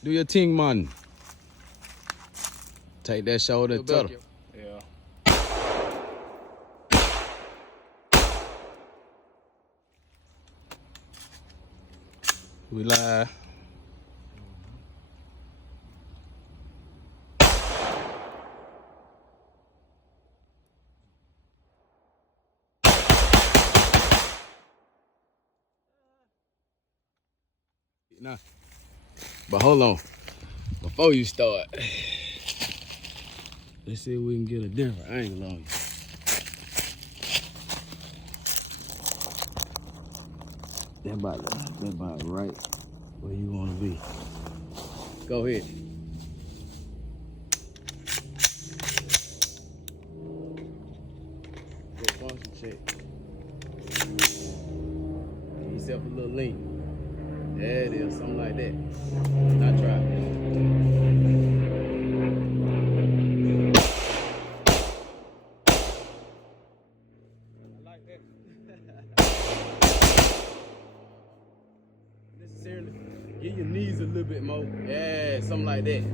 Do your thing, man. Take that shoulder and tuck. Yeah. We live. Nah. But hold on. Before you start, let's see if we can get a different angle on you. That about right where you want to be. Go ahead. Good function check. Give yourself a little lean. There it is, something like that. Now try it. Necessarily, get your knees a little bit more. Yeah, something like that.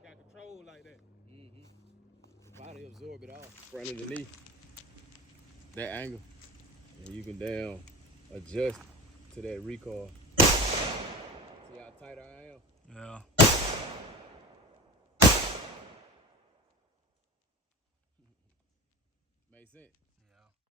Got control like that. The body absorb it all. Front of the knee. That angle. And you can down adjust to that recoil. See how tight I am? Yeah. Makes sense.